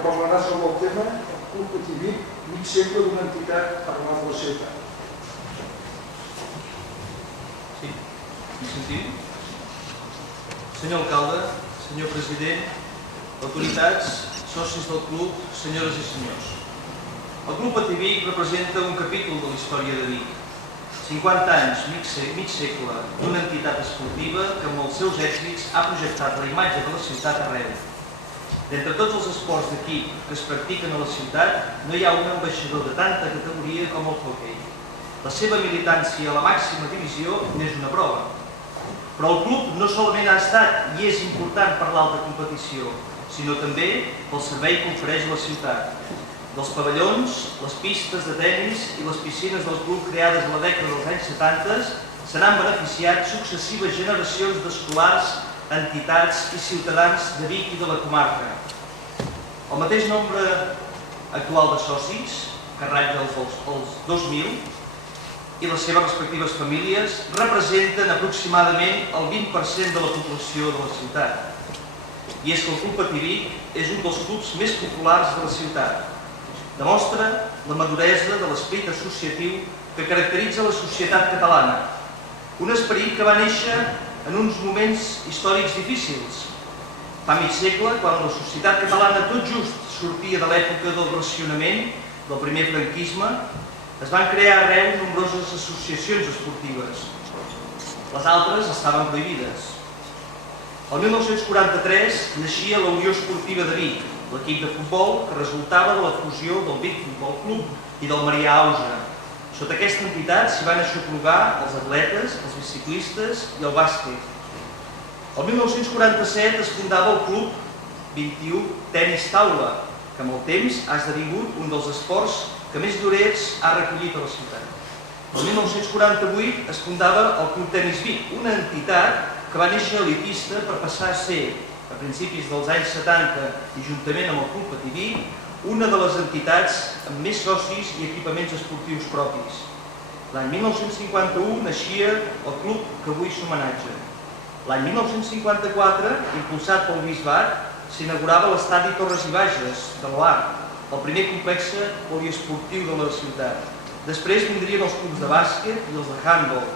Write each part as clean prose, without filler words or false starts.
que parlarà sobre el tema el Club Patí Vic, mig segle d'una entitat arrelada de la ciutat. Sí, m'hi sentim? Senyor alcalde, senyor president, autoritats, socis del club, senyores i senyors. El Club Patí Vic representa un capítol de la història de Vic. 50 anys, mig segle, d'una entitat esportiva que amb els seus èxits ha projectat la imatge de la ciutat arreu. D'entre tots els esports d'equip que es practiquen a la ciutat, no hi ha un ambaixador de tanta categoria com el hoquei. La seva militància a la màxima divisió n'és una prova. Però el club no solament ha estat i és important per l'alta competició, sinó també pel servei que ofereix a la ciutat. Dels pavellons, les pistes de tenis i les piscines del club creades a la dècada dels anys 70 se n'han beneficiat successives generacions d'escolars, entitats i ciutadans de Vic i de la comarca. El mateix nombre actual de socis, que ratlla els 2.000, i les seves respectives famílies representen aproximadament el 20% de la població de la ciutat. I és que el Club Patí Vic és un dels clubs més populars de la ciutat. Demostra la maduresa de l'esperit associatiu que caracteritza la societat catalana. Un esperit que va néixer en uns moments històrics difícils. Fa mig segle, quan la societat catalana tot just sortia de l'època del racionament, del primer franquisme, es van crear arreu nombroses associacions esportives. Les altres estaven prohibides. El 1943 naixia la Unió Esportiva de Vic, l'equip de futbol que resultava de la fusió del Vic Futbol Club i del Marià Auge. Sota aquesta entitat s'hi van aixoplugar els atletes, els biciclistes i el bàsquet. El 1947 es fundava el Club 21 Tenis Taula, que amb el temps ha esdevingut un dels esports que més durers ha recollit a la ciutat. El 1948 es fundava el Club Tenis Vic, una entitat que va néixer elitista per passar a ser, a principis dels anys 70 i juntament amb el Club Patí Vic, una de les entitats amb més socis i equipaments esportius propis. L'any 1951 naixia el club que avui s'homenatja. L'any 1954, impulsat pel Bisbat, s'inaugurava l'estadi Torres i Bages de l'OAR, el primer complex poliesportiu de la ciutat. Després vindrien els clubs de bàsquet i els de handball.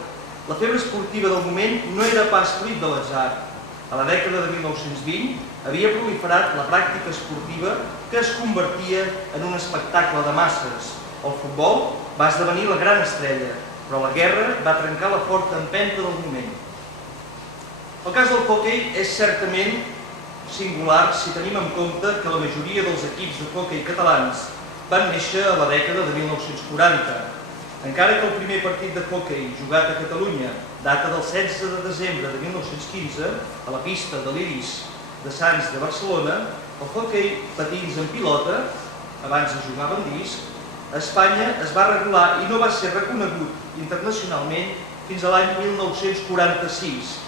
La febre esportiva del moment no era pas fruit de l'atzar. A la dècada de 1920 havia proliferat la pràctica esportiva que es convertia en un espectacle de masses. El futbol va esdevenir la gran estrella, però la guerra va trencar la forta empenta del moment. El cas del hoquei és certament singular si tenim en compte que la majoria dels equips de hoquei catalans van néixer a la dècada de 1940. Encara que el primer partit de hoquei jugat a Catalunya data del 16 de desembre de 1915 a la pista de l'Iris de Sants de Barcelona, el hoquei patins en pilota, abans es jugava en disc, a Espanya es va regular i no va ser reconegut internacionalment fins a l'any 1946.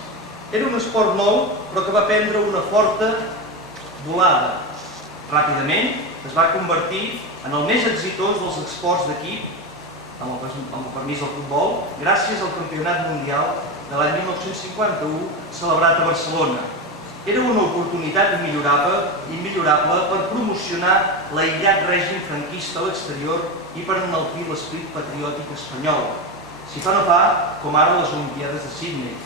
Era un esport nou, però que va prendre una forta volada. Ràpidament es va convertir en el més exitós dels esports d'equip, amb el permís del futbol, gràcies al Campionat Mundial de l'any 1951 celebrat a Barcelona. Era una oportunitat immillorable per promocionar l'aïllat règim franquista a l'exterior i per enaltir l'esperit patriòtic espanyol. Si fa no fa, com ara les Olimpíades de Sydney.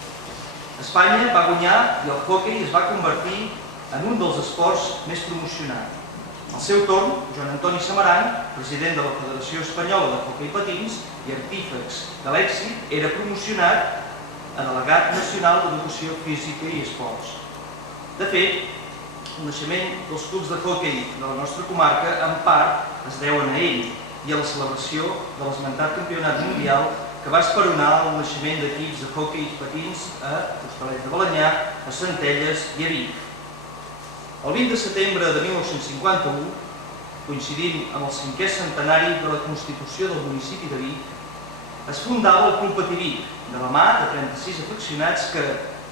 Espanya va guanyar i el hoquei es va convertir en un dels esports més promocionats. Al seu torn, Joan Antoni Samaranch, president de la Federació Espanyola de Hoquei Patins i artífex de l'èxit, era promocionat a delegat nacional d'Educació Física i Esports. De fet, el naixement dels clubs de hoquei de la nostra comarca en part es deuen a ell i a la celebració de l'esmentat Campionat Mundial que va esperonar el naixement d'equips de hoquei patins a Hospitalet de Balenyà, a Centelles i a Vic. El 20 de setembre de 1951, coincidint amb el 5è centenari de la Constitució del municipi de Vic, es fundava el Club Patí Vic, de la mà de 36 afeccionats que,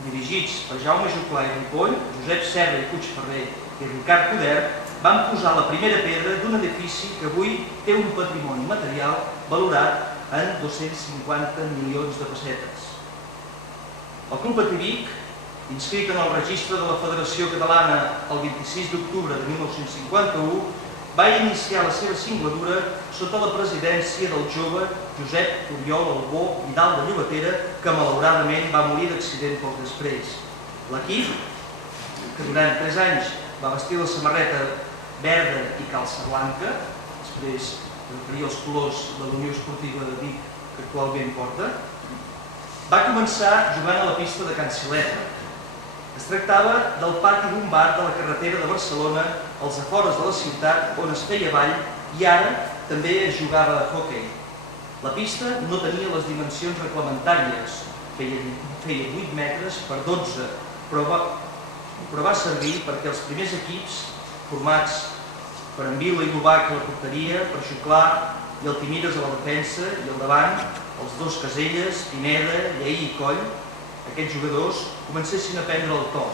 dirigits per Jaume Juclar i Ripoll, Josep Serra i Puigferrer i Ricard Coder, van posar la primera pedra d'un edifici que avui té un patrimoni material valorat en 250 milions de pessetes. El Club Patí Vic inscrit en el registre de la Federació Catalana el 26 d'octubre de 1951, va iniciar la seva singladura sota la presidència del jove Josep Oriol Albó Vidal de Llobatera, que malauradament va morir d'accident poc després. L'equip, que durant 3 anys va vestir la samarreta verda i calça blanca, després referia els colors de la Unió Esportiva de Vic que actualment porta, va començar jugant a la pista de Can Xileta. Es tractava del pati d'un bar de la carretera de Barcelona, als afores de la ciutat, on es feia ball i ara també es jugava a hoquei. La pista no tenia les dimensions reglamentàries, feia 8 metres per 12, però va servir perquè els primers equips, formats per en Vila i Novac a la porteria, per Xuclà i Altimires a la defensa i al davant, els dos Caselles, Pineda, Lleí i Coll, aquests jugadors comencessin a prendre el to.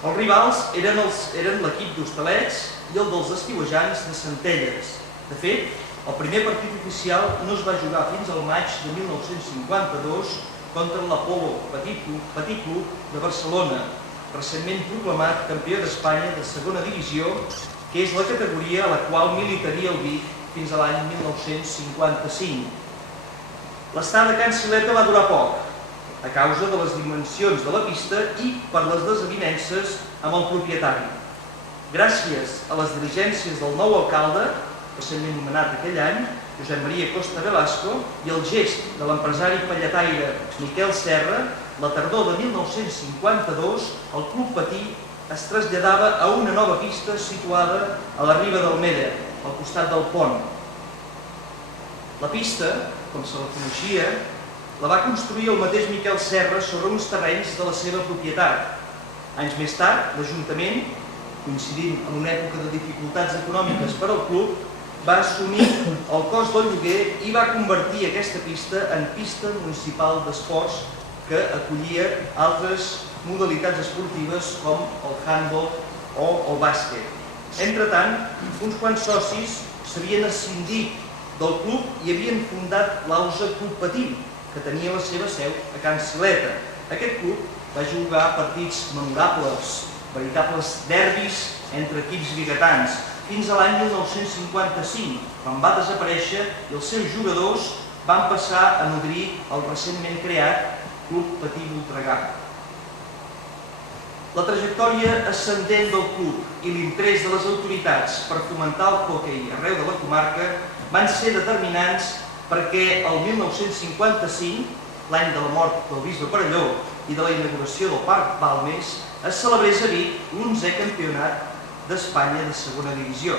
Els rivals eren l'equip d'Hostalets i el dels estiuejants de Centelles. De fet, el primer partit oficial no es va jugar fins al maig de 1952 contra l'Apolo Petit Club de Barcelona, recentment proclamat campió d'Espanya de segona divisió, que és la categoria a la qual militaria el Vic fins a l'any 1955. L'estada a Can Xileta va durar poc, a causa de les dimensions de la pista i per les desavinences amb el propietari. Gràcies a les diligències del nou alcalde, recentment nomenat aquell any, Josep Maria Costa Velasco, i el gest de l'empresari palletaire Miquel Serra, la tardor de 1952 el Club Patí es traslladava a una nova pista situada a la riba del Meder, al costat del pont. La pista, com se la coneixia, la va construir el mateix Miquel Serra sobre uns terrenys de la seva propietat. Anys més tard, l'Ajuntament, coincidint en una època de dificultats econòmiques per al club, va assumir el cost del lloguer i va convertir aquesta pista en pista municipal d'esports que acollia altres modalitats esportives com el handball o el bàsquet. Entretant, uns quants socis s'havien escindit del club i havien fundat l'Ausa Club Patí, que tenia la seva seu a Can Xileta. Aquest club va jugar partits memorables, veritables derbis entre equips biguetans, fins a l'any 1955, quan va desaparèixer i els seus jugadors van passar a nodrir el recentment creat Club Patí Voltregà. La trajectòria ascendent del club i l'interès de les autoritats per fomentar el hoquei arreu de la comarca van ser determinants perquè el 1955, l'any de la mort del bisbe Perelló i de la inauguració del Parc Balmes, es celebrés a Vic l'11è campionat d'Espanya de segona divisió.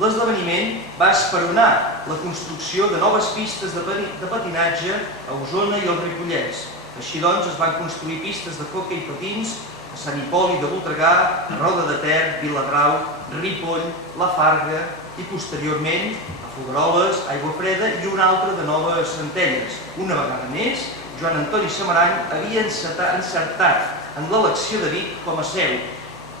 L'esdeveniment va esperonar la construcció de noves pistes de patinatge a Osona i al Ripollès. Així doncs, es van construir pistes de hoquei patins a Sant Hipòlit de Voltregà, a Roda de Ter, Viladrau, Ripoll, La Farga i posteriorment a Folgueroles, Aiguafreda i una altra de Nova Centelles. Una vegada més, Joan Antoni Samarany havia encertat en l'elecció de Vic com a seu.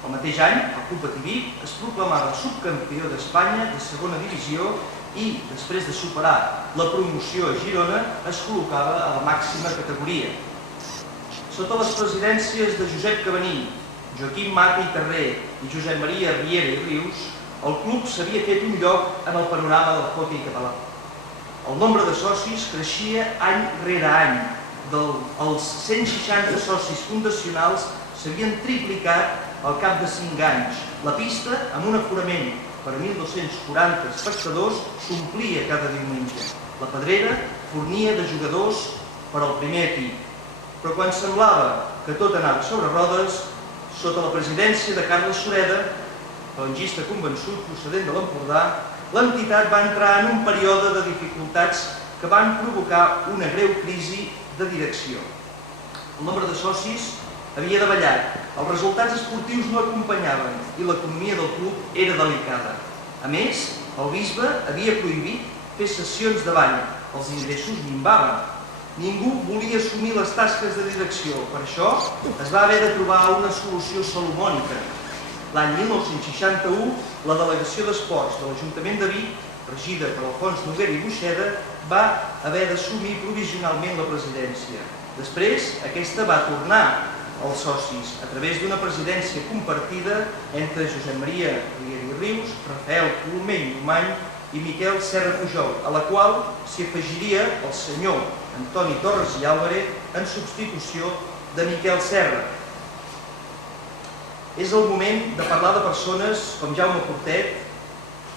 El mateix any, el Club Patí Vic es proclamava subcampió d'Espanya de segona divisió i, després de superar la promoció a Girona, es col·locava a la màxima categoria. Sota les presidències de Josep Cabaní, Joaquim Mata i Terré i Josep Maria Riera i Rius, el club s'havia fet un lloc en el panorama del hoquei català. El nombre de socis creixia any rere any. Els 160 socis fundacionals s'havien triplicat al cap de 5 anys. La pista, amb un aforament per a 1.240 espectadors, s'omplia cada diumenge. La Pedrera fornia de jugadors per al primer equip. Però quan semblava que tot anava sobre rodes, sota la presidència de Carles Sureda, falangista convençut procedent de l'Empordà, l'entitat va entrar en un període de dificultats que van provocar una greu crisi de direcció. El nombre de socis havia davallat, els resultats esportius no acompanyaven i l'economia del club era delicada. A més, el bisbe havia prohibit fer sessions de ball, els ingressos minvaven. Ningú volia assumir les tasques de direcció, per això es va haver de trobar una solució salomònica. L'any 1961, la Delegació d'Esports de l'Ajuntament de Vic, regida per Alfons Noguera i Buixeda, va haver d'assumir provisionalment la presidència. Després, aquesta va tornar als socis a través d'una presidència compartida entre Josep Maria Riera i Rius, Rafael Colomer i Romany i Miquel Serra Pujol, a la qual s'hi afegiria el senyor Antoni Torres i Álvarez en substitució de Miquel Serra. És el moment de parlar de persones com Jaume Portet,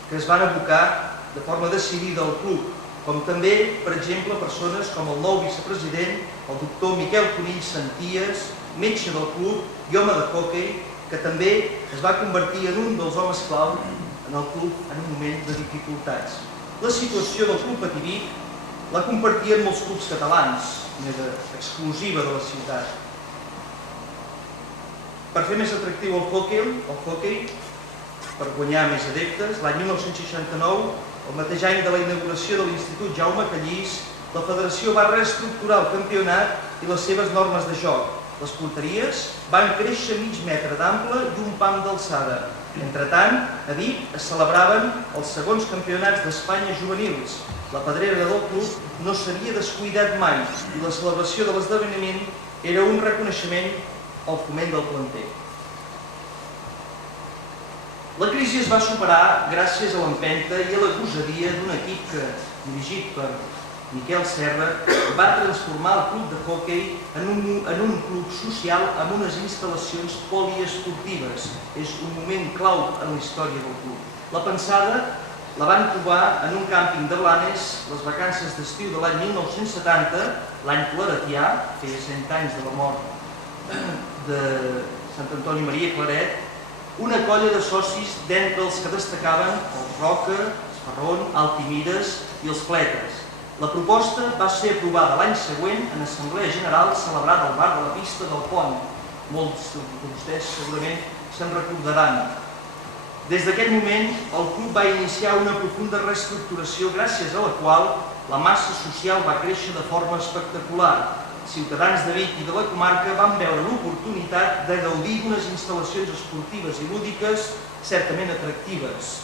que es van abocar de forma decidida al club, com també, per exemple, persones com el nou vicepresident, el doctor Miquel Conill Santies, metge del club i home de hoquei, que també es va convertir en un dels homes clau en el club en un moment de dificultats. La situació del club Pativí la compartien molts clubs catalans, era exclusiva de la ciutat. Per fer més atractiu el hoquei, per guanyar més adeptes, l'any 1969, el mateix any de la inauguració de l'Institut Jaume Callís, la federació va reestructurar el campionat i les seves normes de joc. Les porteries van créixer mig metre d'ample i un pam d'alçada. Entretant, a Vic es celebraven els segons campionats d'Espanya juvenils. La pedrera del club no s'havia descuidat mai i la celebració de l'esdeveniment era un reconeixement al foment del planter. La crisi es va superar gràcies a l'empenta i a la gosadia d'un equip que, dirigit per Miquel Serra, va transformar el club de hoquei en un club social amb unes instal·lacions poliesportives. És un moment clau en la història del club. La pensada la van trobar en un càmping de Blanes les vacances d'estiu de l'any 1970, l'any claretià, feia 100 anys de la mort de Sant Antoni Maria Claret, una colla de socis d'entre els que destacaven els Roca, els Ferron, Altimides i els Fletes. La proposta va ser aprovada l'any següent en Assemblea General celebrada al bar de la Pista del Pont. Molts de vostès segurament se'n recordaran. Des d'aquest moment, el club va iniciar una profunda reestructuració gràcies a la qual la massa social va créixer de forma espectacular. Ciutadans de Vic i de la comarca van veure l'oportunitat de gaudir d'unes instal·lacions esportives i lúdiques certament atractives.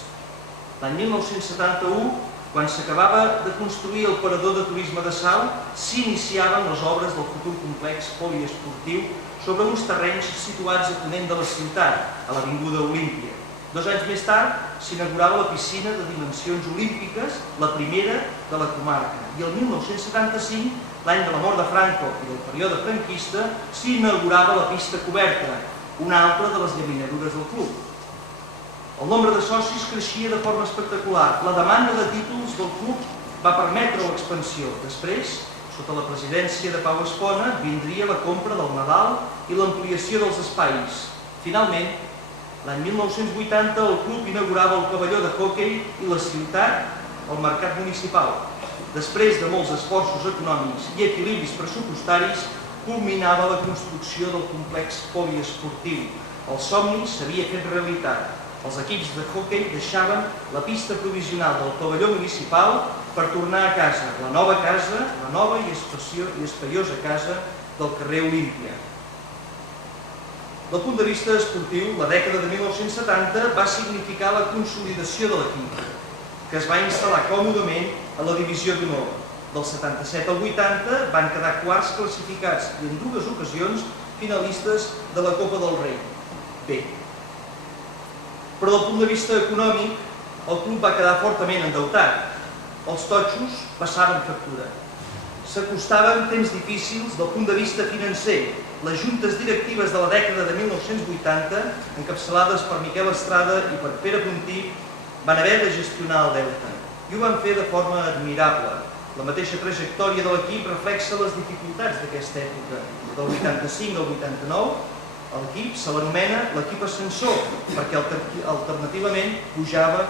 L'any 1971, quan s'acabava de construir el parador de turisme de Salt, s'iniciaven les obres del futur complex poliesportiu sobre uns terrenys situats a ponent de la ciutat, a l'avinguda Olímpia. 2 anys més tard s'inaugurava la piscina de dimensions olímpiques, la primera de la comarca, i el 1975, l'any de la mort de Franco i del període franquista, s'inaugurava la pista coberta, una altra de les llaminadures del club. El nombre de socis creixia de forma espectacular. La demanda de títols del club va permetre l'expansió. Després, sota la presidència de Pau Espona, vindria la compra del Nadal i l'ampliació dels espais. Finalment, l'any 1980 el club inaugurava el pavelló de hoquei i la ciutat, el mercat municipal. Després de molts esforços econòmics i equilibris pressupostaris, culminava la construcció del complex poliesportiu. El somni s'havia fet realitat. Els equips de hoquei deixaven la pista provisional del pavelló municipal per tornar a casa, la nova i espaiosa casa del carrer Olímpia. Del punt de vista esportiu, la dècada de 1970 va significar la consolidació de l'equip, que es va instal·lar còmodament a la divisió d'honor. Del 77 al 80 van quedar quarts classificats i en 2 ocasions finalistes de la Copa del Rei. Bé. Però del punt de vista econòmic, el club va quedar fortament endeutat. Els totxos passaven factura. S'acostaven temps difícils del punt de vista financer. Les juntes directives de la dècada de 1980, encapçalades per Miquel Estrada i per Pere Puntí, van haver de gestionar el deute. I ho van fer de forma admirable. La mateixa trajectòria de l'equip reflexa les dificultats d'aquesta època. Del 85 al 89, l'equip se l'anomena l'equip ascensor, perquè alternativament pujava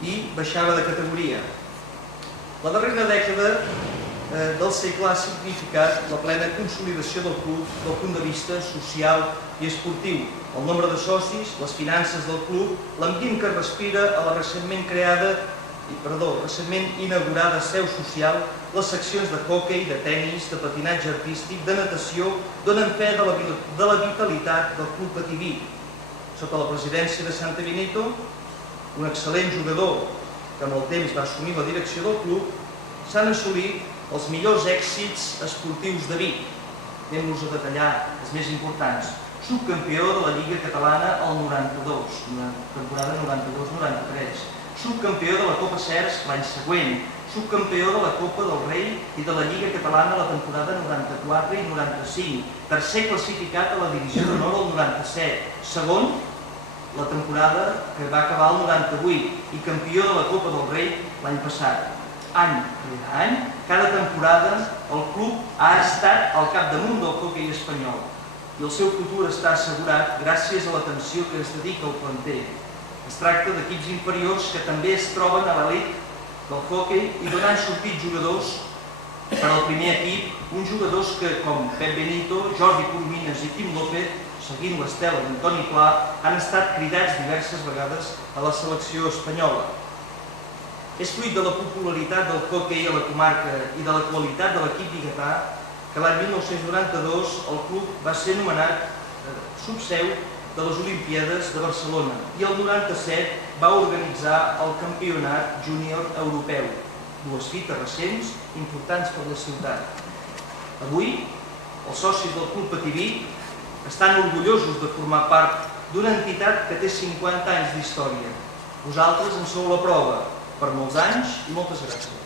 i baixava de categoria. La darrera dècada del segle ha significat la plena consolidació del club del punt de vista social i esportiu. El nombre de socis, les finances del club, l'ambient que respira a la recentment inaugurada seu social, les seccions de hoquei, de tenis, de patinatge artístic, de natació, donen fe de la vitalitat del club Pativí. Sota la presidència de Santi Benito, un excel·lent jugador que amb el temps va assumir la direcció del club, s'han assolit els millors èxits esportius de Vic. Anem-nos a detallar els més importants. Subcampió de la Lliga Catalana el 92, temporada 92-93. Subcampió de la Copa Cers l'any següent. Subcampió de la Copa del Rei i de la Lliga Catalana la temporada 94 i 95. Tercer classificat a la Divisió d'Honor el 97. Segon, la temporada que va acabar el 98 i campió de la Copa del Rei l'any passat. Any rere any, cada temporada el club ha estat al capdamunt del hoquei espanyol i el seu futur està assegurat gràcies a l'atenció que es dedica al planter. Es tracta d'equips inferiors que també es troben a l'elit del hoquei i donant sortit jugadors per al primer equip, uns jugadors que, com Pep Benito, Jordi Coromines i Quim López, seguint l'estela d'Antoni Pla, han estat cridats diverses vegades a la selecció espanyola. És fruit de la popularitat del hoquei a la comarca i de la qualitat de l'equip biguetà que l'any 1992 el club va ser nomenat subseu de les Olimpíades de Barcelona i el 97 va organitzar el Campionat Júnior Europeu, dues fites recents importants per la ciutat. Avui, els socis del Club Patí Vic estan orgullosos de formar part d'una entitat que té 50 anys d'història. Vosaltres en sou la prova. Per molts anys i moltes gràcies.